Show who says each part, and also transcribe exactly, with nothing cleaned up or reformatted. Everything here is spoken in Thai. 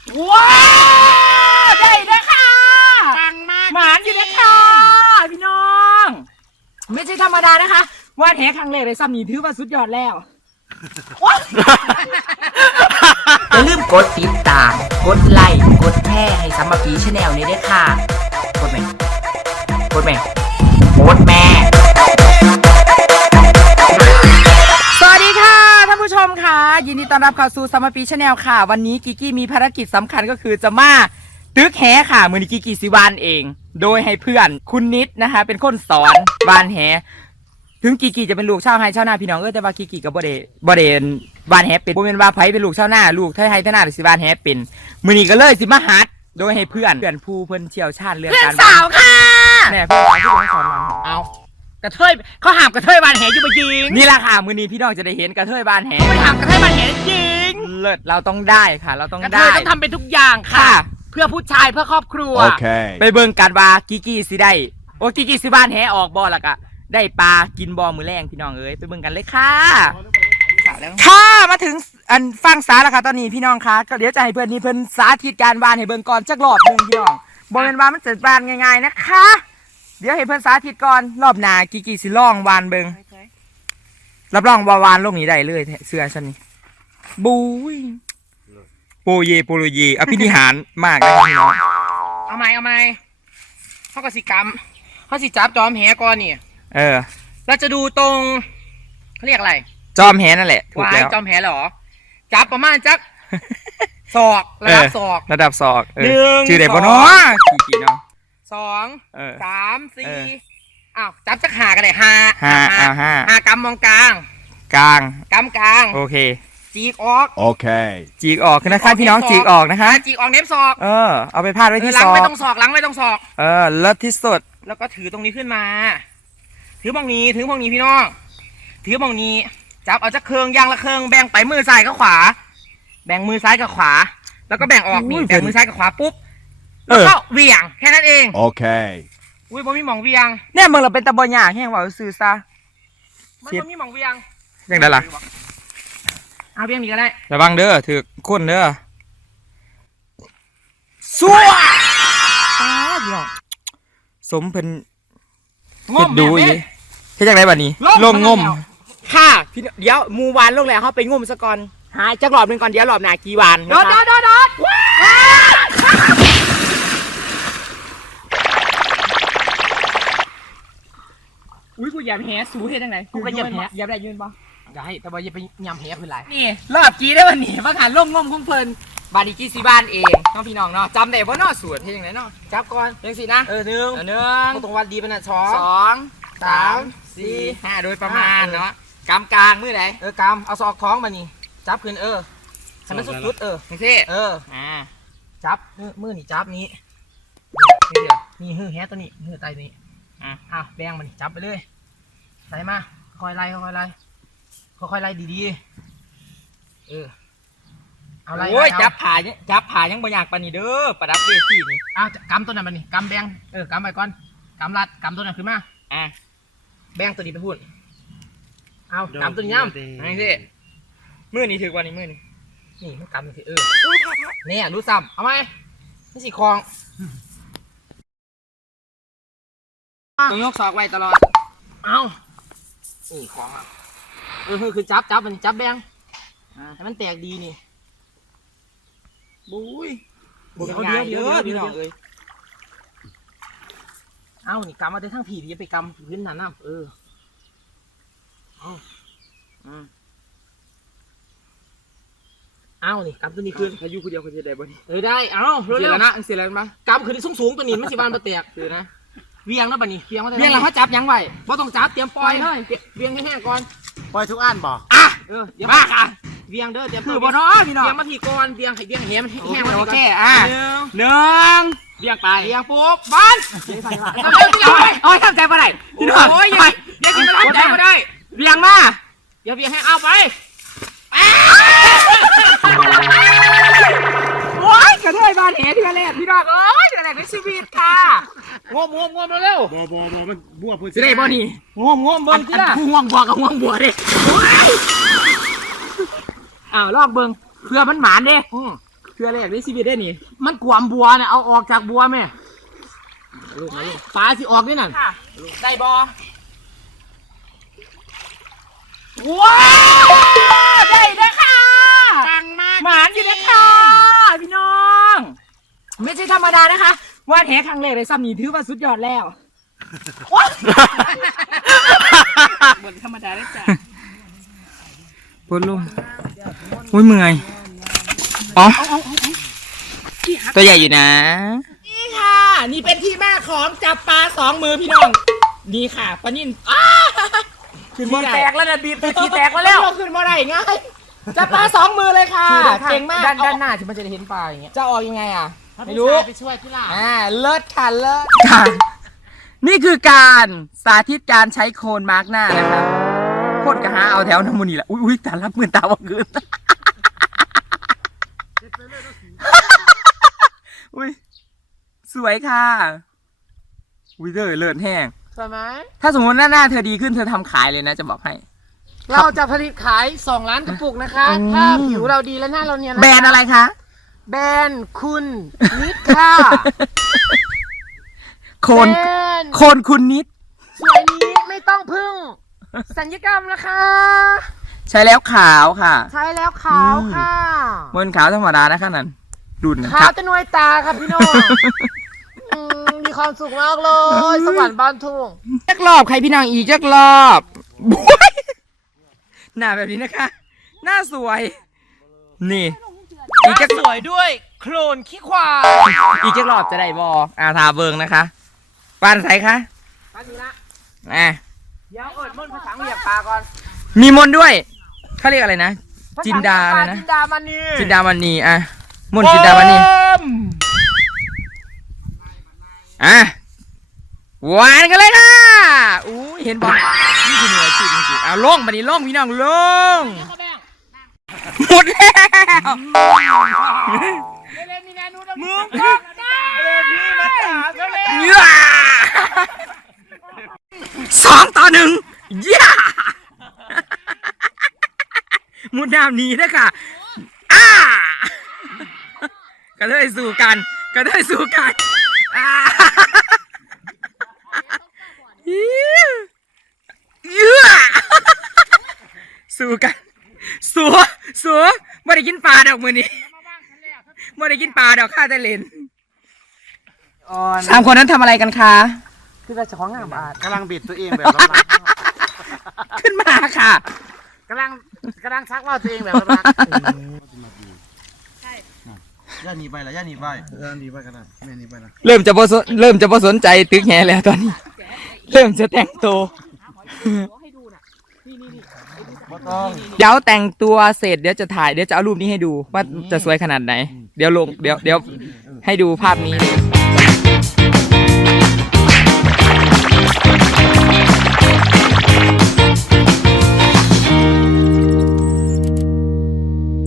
Speaker 1: ว้าวได้นะค่ะฟังมากหมานอยู่นะคะพี่น้องไม่ใช่ธรรมดานะคะวาดแหครั้งแรกเลยซ้ำนี่ถือว่าสุดยอดแล้ว
Speaker 2: อย่าลืมกดติดตามกดไลค์กดแชร์ให้สัมภีชาแนลนี้ด้วยค่ะกดไหมกดไหมกดแม่
Speaker 1: สวัสดีค่ะท่านผู้ชมค่ะยินดีต้อนรับเข้าสู่สัมภีชาแนลค่ะวันนี้กิกกี้มีภารกิจสำคัญก็คือจะมาตึกแหค่ะมือนี้กิกกี้สิวานเองโดยให้เพื่อนคุณนิดนะคะเป็นคนสอนวานแหถึงกิกกี้จะเป็นลูกชาวไฮชาวนาพี่น้องเออแต่ว่ากิกกี้กับบเดบเดนวานแหเป็นบ่เป็นว่าไผเป็นลูกชาวนาลูกไทยไฮชาวนาหรือสิวานแหเป็นมือนี้ก็เลยสิมาหัดโดยให้เพื่อนเพื่อนผู้เพื่อนเชี่ยวชาญเรื่องการเพื่อนสาวค่ะแม่เพื่อนสาวที่เป็นสอนมันเอากระเทยเขาห้ามกระเทยวานแหอยู่บ่ยิงนี่แหละค่ะมือนี้พี่น้องจะได้เห็นกระเทยวานแหไม่ห้ามกระเทยวานแหยิงเลิศเราต้องได้ค่ะเราต้องได้กระเทยต้องทำเป็นทุกอย่างค่ะเพื่อผู้ชายเพื่อครอบครัว
Speaker 3: okay.
Speaker 1: ไปเบิ่งกันว่ากิกกี้สิได้โอ้กิกกี้สิวานแหออกบ่ล่ะกะได้ปลากินบ่มือแรงพี่น้องเอ้ยไปเบิ่งกันเลยค่ะค่ะมาถึงอันฟังสาแล้วค่ะตอนนี้พี่น้องคะก็เดี๋ยวจะให้เพื่อนนี่เพื่อนสาธิตการวานให้เบิ่งก่อนจักรอบหนึงพี่น้องบ่แม่นว่ามันจะวานง่ายๆนะคะเดี๋ยวให้เพื่อนสาธิตก่อนรอบหน้ากิกกี้สิลองวานเบิ่งรับรองว่าวานลงนี้ได้เลยเสื้อฉันนี่บุ้ยโปเยโปโลเยอภินิหารมากนะครับพี่น้อง
Speaker 4: เอาไหมเอาไหมเขากสิกรรมเขาสิจับจอมแหก่อนนี่
Speaker 1: เออ
Speaker 4: เราจะดูตรงเขาเรียกอะไร
Speaker 1: จอมแหนั่นแหละถูกแล้ว
Speaker 4: จอมแหเหรอจับประมาณจักศอกระดับศอก
Speaker 1: ระดับศอก
Speaker 4: หนึ่ง
Speaker 1: ชื่อเด็กปะเนาะกี่กี่เนาะ
Speaker 4: สองสามสี่อ้าวจับจักหากันเลยหา
Speaker 1: หาห้าห้า
Speaker 4: หากำมองกลาง
Speaker 1: กลาง
Speaker 4: กำกลาง
Speaker 1: โอเค
Speaker 4: จีกออก
Speaker 3: โอเค
Speaker 1: จีกออกนะคะพี่น้องจีกออกนะคะ
Speaker 4: จีกออกเน็บศอก
Speaker 1: เออเอาไปพาดไว้ที่ศอก
Speaker 4: หลังไม่ต้องศอกหลังไม่ต้องศอก
Speaker 1: เออเลิศที่สุด
Speaker 4: แล้วก็ถือตรงนี้ขึ้นมาถือมองนี้ถือมองนี้พี่น้องถือมองนี้จับเอาจากเครื่องยางละเครื่องแบ่งไปมือซ้ายกับขวาแบ่งมือซ้ายกับขวาแล้วก็แบ่งออกนี่แบ่งมือซ้ายกับขวาปุ๊บแล้วก็เหวี่ยงแค่นั้นเอง
Speaker 3: โอเค
Speaker 4: อุ้ยบ่มีหม่องเหวี่ยง
Speaker 1: เนี่ยมึงเราเป็นตะบอหยาแห้งว่าซื้อซะ
Speaker 4: มันบ่มีหม่องเหวี่ยง
Speaker 1: ยังได้ล่ะ
Speaker 4: เอาเหวี่ยงนี่ก็ได้
Speaker 1: ระวังเด้อถือคนเด้อสัวตาเดียวสมเพิ่นงมดูอีเฮ็ดจังไดบัดนี้ลงงมค่ะพี่เดี๋ยวมูวานลงแล้วเฮาไปงมซะก่อนหาจักรอบนึงก่อนเดี๋ยวรอบหน้ากี่วาน
Speaker 4: โดดโดดโดดโดด
Speaker 1: อุ้ยกูเหยียบแหสูเฮ็ดจังไดกูก็เหยียบแหเหยียบได้ยืนบ่
Speaker 4: ได้แต่ว่าอย่าไปยำแหเพิ่นหลาย
Speaker 1: นี่รอบกี้ได้วันนี้ว่าหันลงงมของเพิ่นบาดนี้กี่สิบ้านเองน้องพี่น้องเนาะจำได้บ่เนาะสูตรเฮ็ดจังไดเนาะ
Speaker 4: จับก่อน
Speaker 1: จังซี่นะ
Speaker 4: เออหนึ่ง
Speaker 1: หนึ่ง
Speaker 4: ตรงวัดดีปะน่ะสอง
Speaker 1: สองสามสี่ห้าโดยประมาณเนาะกำกลางมือไหน
Speaker 4: เออกำเอาศอกท้องมานี่จับขึ้นเออให้มันสุดๆเออ
Speaker 1: จังซี่
Speaker 4: เออ
Speaker 1: อ่า
Speaker 4: จับมือนี่จับนี้นี่เดียวนี่หื้อแหตัวนี้หื้อไตนี้อ่ะอ่ะแบงมันจับไปเลยใส่มาคอยไล่คอยไล่ค่อยๆไล่ดีๆเออ
Speaker 1: เอาไล่โอ้ยจับผ่าเนี่ยจับผ่ายังบ่อยากปานนี้เด้อประดับเวทีนี่
Speaker 4: อ้าวกำตัวนั้นมันนี่กำแบงเออกำไปก่อนกำรัดกำตัวนั้นขึ้นมา
Speaker 1: อ่ะ
Speaker 4: แบงตัวนี้ไปพูดเอากำตัวนี้ย่ำ
Speaker 1: นี่สิมือนี่ถือกว่านี่มือนี่
Speaker 4: นี่มันกำนี่สิเออเนี่ยรู้ซ้ำเอาไหมนี่สิคลอง
Speaker 1: ต้องยกศอกไว้ตลอด
Speaker 4: เอานี่คลองอ่ะเออคือจับจับมันจับแบงให้มันแตกดีนี่
Speaker 1: บุ้ย
Speaker 4: บุ้ยเขาเดียวเดียวเดียวเลยเอานี่กำมาได้ทั้งผีอย่าไปกำพื้นหนาหน้าเออเอาเอานี่กำตัวนี้ขึ้น
Speaker 1: อายุคนเดียวคนจะได้บ่นี่
Speaker 4: เออได้เอา
Speaker 1: เสียแล้วนะเสียแล้วมั้ย
Speaker 4: กำขึ้นสูงสูงตัวนี้มันสิบานมาแตก
Speaker 1: คือนะ
Speaker 4: เวียงแล้วบัดนี้เวียงมา
Speaker 1: เวียงแล้วเขาจับยังไว้
Speaker 4: บ่ต้องจับเตรียมปล่อยเลยเวียงแห้งๆก่อน
Speaker 3: ปล่อยทุกอันบ่
Speaker 4: อ่ะเออเดี๋ยวบ้าค่ะเวียงเด้อเตรียม
Speaker 1: คือบ่เนาะพี่น้อง
Speaker 4: เวียงมาทีก่อนเวียงให้เวียงแหมแห้งมาทีก่อน
Speaker 1: โอเคอ่ะหนึ่งเวียงไป
Speaker 4: เวียงปุ๊บบ้าน
Speaker 1: โอ้ยทำใจบ่ได้พี่น้อง
Speaker 4: โอ้ยอย่าอย่ากินทำใจบ่ได้
Speaker 1: เวียงมา
Speaker 4: อย่าเวียงให้เอาไป
Speaker 1: โอ้ยกระเทยบานแหที่แรกพี่น้องเอ้ยที่แรกในชีวิตค่ะ
Speaker 4: งมงมงมเร็ว
Speaker 3: บ่บ่บ่มันบัวเพิ่น
Speaker 1: สิได้บ่นี่
Speaker 4: งมงมเบิ่ง
Speaker 1: สิล่ะห่วงบัวกับห่วงบัวเด้อ้าวลอกเบิ่งเพื่อมันหมานเด้เพื่อแรกได้ชีวิตได้นี่
Speaker 3: มันกวมบัวเนี่ยเอาออกจากบัวแม่ลูกมาลูกปลาสิออกนี่นั่น
Speaker 1: ค่ะได้บอว้าวได้นะค่ะ
Speaker 3: ตังมาก
Speaker 1: หมานอยู่นะคะพี่น้อง ไม่ใช่ธรรมดานะคะวาดแหครั้งแรกเลยซ้ำนี่ถือว่าสุดยอดแล้วบนธรรมดาได้จ้ะปวดลงอุ้ยเมื่อยอ๋อตัวใหญ่อยู่นะนี่ค่ะนี่เป็นที่มาของจับปลาสองมือพี่น้องดีค่ะปลานิ่นอ้าขึ้นมาแตกแล้วนะบีบตัวทีแตกมาแล้วขึ้นมาได้ง่ายจับปลาสองมือเลยค่ะเก่งมาก
Speaker 4: ด้านด้านหน้าที่มันจะได้เห็นปลาอย่างเงี้ย
Speaker 1: จะออกยังไงอ่ะ
Speaker 3: ไม่รู้ไปช่วยที่ล่ะ
Speaker 1: อ่าเลิศค่ะเลิศค่ะนี่คือการสาธิตการใช้โคนมาร์กหน้านะครับโคตรกระหาเอาแถวน้ำมันนี่แหละอุ้ยอุ้ยตาลับมือตาวังเกินอุ้ยสวยค่ะอุ้ยเลิศเลิศแห้ง
Speaker 3: ใช่ไหม
Speaker 1: ถ้าสมมติหน้าหน้าเธอดีขึ้นเธอทำขายเลยนะจะบอกให้
Speaker 3: เราจะผลิตขายสองล้านกระปุกนะคะ
Speaker 1: อืม
Speaker 3: ถ้าผิวเราดีและหน้าเราเนียน
Speaker 1: แบรนด์อะไรคะ
Speaker 3: แบรนด์คุณนิดค่ะ
Speaker 1: โคน
Speaker 3: แบรนด์
Speaker 1: โคนคุณนิด
Speaker 3: สวยนี้ไม่ต้องพึ่งสัญญกรรมนะคะ
Speaker 1: ใช้แล้วขาวค่ะ
Speaker 3: ใช้แล้วขาวค่ะ
Speaker 1: บนขาวธรรมดานะคะนั่นดุนนะ
Speaker 3: ขา
Speaker 1: คว รับ
Speaker 3: จะนวยตาค่ะพี่น้องอืมมีความสุขมากเลยสวรรค์บ้านทุ่ง
Speaker 1: จักรอบใครพี่นางอีกจักรอบบ๊วยหน้าแบบนี้นะคะ หน้าสวย นี่ อีกจัก
Speaker 3: สวยด้วยโคลนขี้ควาย
Speaker 1: อีกจักรอบจะได้บออาทาเบิงนะคะปานใสคะ
Speaker 3: มาดูนะ
Speaker 1: อ่ะ
Speaker 3: เดี๋ยวเอิดมุ่นภาษาเหยียบปลาก่อน
Speaker 1: มีมนต์ด้วยเขาเรียกอะไรนะ จินดาอะไรนะ
Speaker 3: จินดามันนี่
Speaker 1: จินดามันนีอ่ะมนต์จินดามันนีอ่ะหวานกันเลยค่ะอู้ยเห็นบอลนี่คือเหนือชีพจริงๆเอาล่งบันนี้ล่งพี่น้องล่งหมดแล้ว
Speaker 3: มึงก็ได้เลยพี่มาถามเขาเลย
Speaker 1: เย้สองต่อหนึ่งเย้มุดน้ำหนีนะค่ะอ้ากระเทยสู่กันกระเทยสู่กันอ้าเย้สู่กันสัวสัวไม่ได้กินปลาดอกมือนี้ไม่ได้กินปลาดอกข้าแต่เล่นสามคนนั้นทำอะไรกันคะ
Speaker 3: คือเราจะของงามอาด
Speaker 5: กำลังบิดตัวเองแบบรัก
Speaker 1: ขึ้นมาค่ะ
Speaker 3: กำลังกำลังซักว่าตัวเองแบบรัก
Speaker 5: ย่าหนีไปละย่าหนีไปย่าหนีไปกันนะแม่หนีไปนะ
Speaker 1: เริ่มจะบ่สนเริ่มจะบ่สนใจตึกแหแล้วตอนนี้ เริ่มจะแต่งตัว
Speaker 5: บ่ต้อง
Speaker 1: เดี๋ยวแต่งตัวเสร็จเดี๋ยวจะถ่ายเดี๋ยวจะเอารูปนี้ให้ดูว่าจะสวยขนาดไหน เดี๋ยวลงเดี๋ยวเดี๋ยวให้ดูภาพนี้เลย